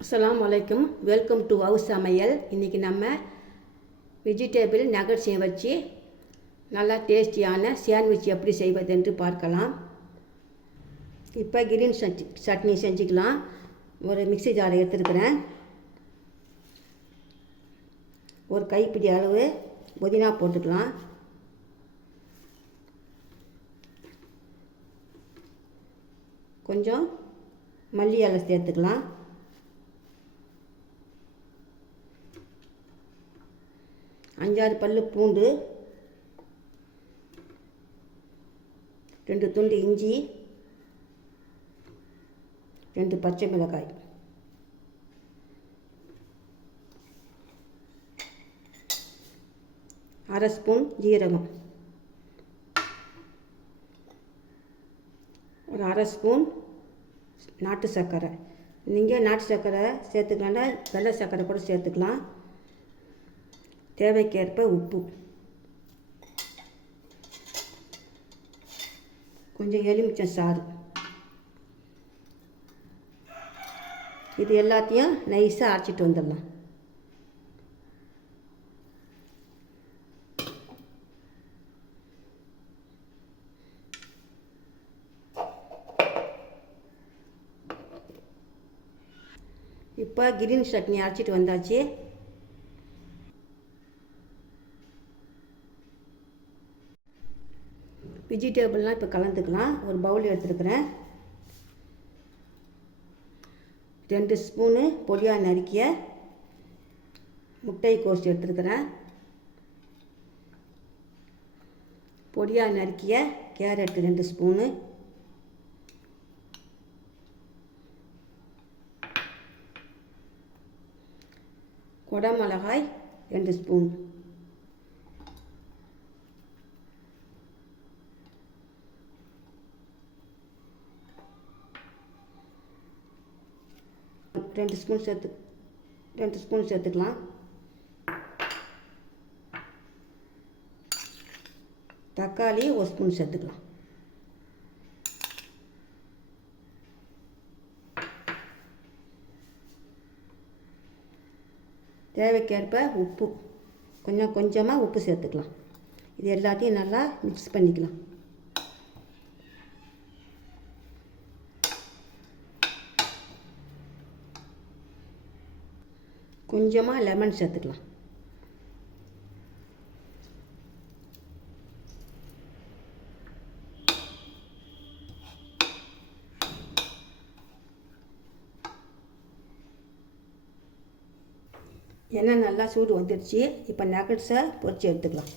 அஸ்ஸலாமு அலைக்கும். Welcome to house சமையல். இன்றைக்கி நம்ம வெஜிடேபிள் நகட்ஸை வச்சு நல்லா டேஸ்டியான சாண்ட்விச் எப்படி செய்வது என்று பார்க்கலாம். இப்போ கிரீன் சட்னி செஞ்சுக்கலாம். ஒரு மிக்ஸி ஜாரை எடுத்துருக்கிறேன். ஒரு கைப்பிடி அளவு புதினா போட்டுக்கலாம். கொஞ்சம் மல்லி இலை சேர்த்துக்கலாம். அஞ்சாறு பல்லு பூண்டு, 2 துண்டு இஞ்சி, 2 பச்சை மிளகாய், அரை ஸ்பூன் ஜீரகம், ஒரு அரை ஸ்பூன் நாட்டு சர்க்கரை. நீங்கள் நாட்டு சர்க்கரை சேர்த்துக்கலாம்னா வெள்ளை சர்க்கரை கூட சேர்த்துக்கலாம். தேவைக்கேற்ப உப்பு, கொஞ்சம் எலுமிச்சை சாறு. இது எல்லாத்தையும் நைஸாக அரைச்சிட்டு வந்துடலாம். இப்போ கிரீன் சட்னி அரைச்சிட்டு வந்தாச்சு. வெஜிடேபிள்லாம் இப்போ கலந்துக்கலாம். ஒரு பவுல் எடுத்துருக்கிறேன். 2 ஸ்பூனு பொடியாக நறுக்கிய முட்டைக்கோஸ் எடுத்துருக்கிறேன். பொடியாக நறுக்கிய கேரட் 2 ஸ்பூனு, குடமிளகாய் 2 ஸ்பூன், ரெண்டு ஸ்பூன் சேர்த்துக்கலாம். தக்காளி 1 ஸ்பூன் சேர்த்துக்கலாம். தேவைக்கேற்ப உப்பு, கொஞ்சமாக உப்பு சேர்த்துக்கலாம். இது எல்லாத்தையும் நல்லா மிக்ஸ் பண்ணிக்கலாம். கொஞ்சமாக லெமன் சேர்த்துக்கலாம். எண்ணெய் நல்லா சூடு வந்துடுச்சு. இப்போ நகட்ஸை பொரிச்சு எடுத்துக்கலாம்.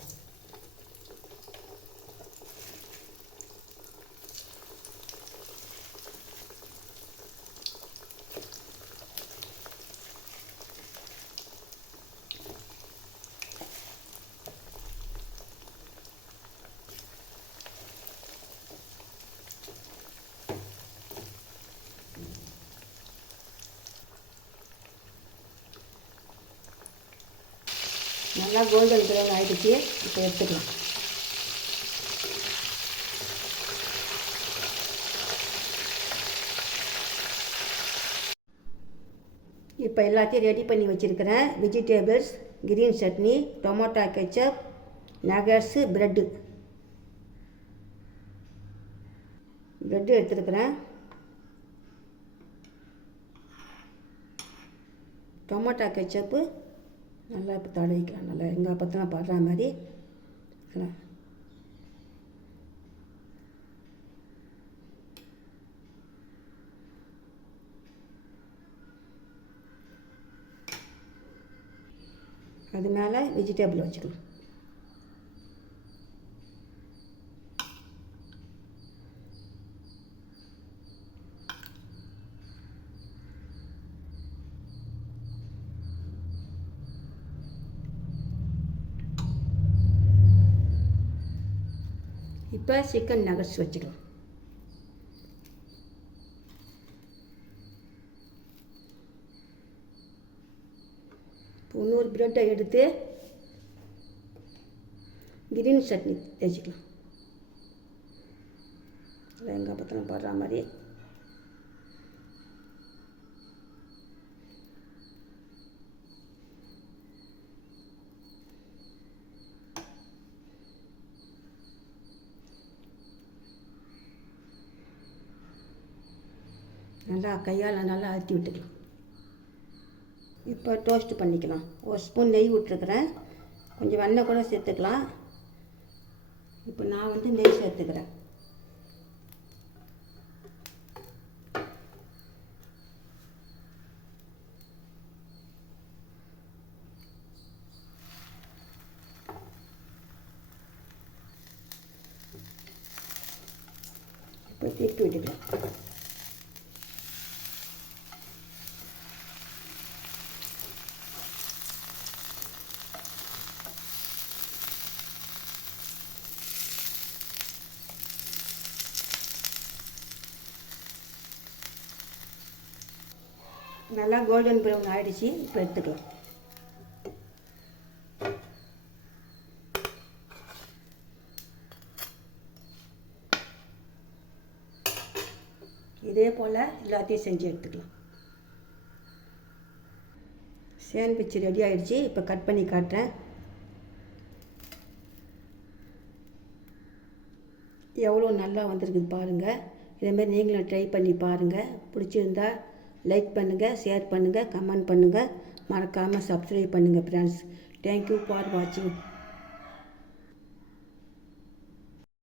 நல்லா கோல்டன் ப்ரௌன் ஆகிடுச்சு. இப்போ எடுத்துக்கலாம். இப்போ எல்லாத்தையும் ரெடி பண்ணி வச்சுருக்கிறேன். Vegetables, green chutney, tomato ketchup, nuggets, bread எடுத்துருக்கிறேன். டொமேட்டோ கெச்சப்பு நல்லா இப்போ தடவிக்கலாம். நல்லா எங்கே பார்த்தா படுற மாதிரி நல்லா அது மேலே வெஜிடேபிள் வச்சுக்கலாம். இப்போ சிக்கன் நகட்ஸ் வச்சுக்கலாம். இப்போ இன்னொரு ப்ரெட்டை எடுத்து கிரீன் சட்னி தேய்ச்சிக்கலாம். வெங்காய் பத்திரம் போடுற மாதிரி நல்லா கையால் நல்லா அழுத்தி விட்டுக்கலாம். இப்போ டோஸ்ட் பண்ணிக்கலாம். ஒரு ஸ்பூன் நெய் விட்டுருக்குறேன், கொஞ்சம் வெண்ணெய் கூட சேர்த்துக்கலாம். இப்போ நான் நெய் சேர்த்துக்கிறேன். இப்போ திருப்பி விட்டுக்கலாம். நல்லா கோல்டன் ப்ரௌன் ஆகிடுச்சு. இப்போ எடுத்துக்கலாம். இதே போல் எல்லாத்தையும் செஞ்சு எடுத்துக்கலாம். சாண்ட்விச் ரெடி ஆகிடுச்சு. இப்போ கட் பண்ணி காட்டுறேன். எவ்வளோ நல்லா வந்திருக்குது பாருங்கள். இதேமாதிரி நீங்களும் ட்ரை பண்ணி பாருங்கள். பிடிச்சிருந்தா லைக் பண்ணுங்கள், ஷேர் பண்ணுங்கள், கமெண்ட் பண்ணுங்கள். மறக்காமல் சப்ஸ்கிரைப் பண்ணுங்கள் ஃப்ரெண்ட்ஸ். தேங்க்யூ ஃபார் வாட்சிங்.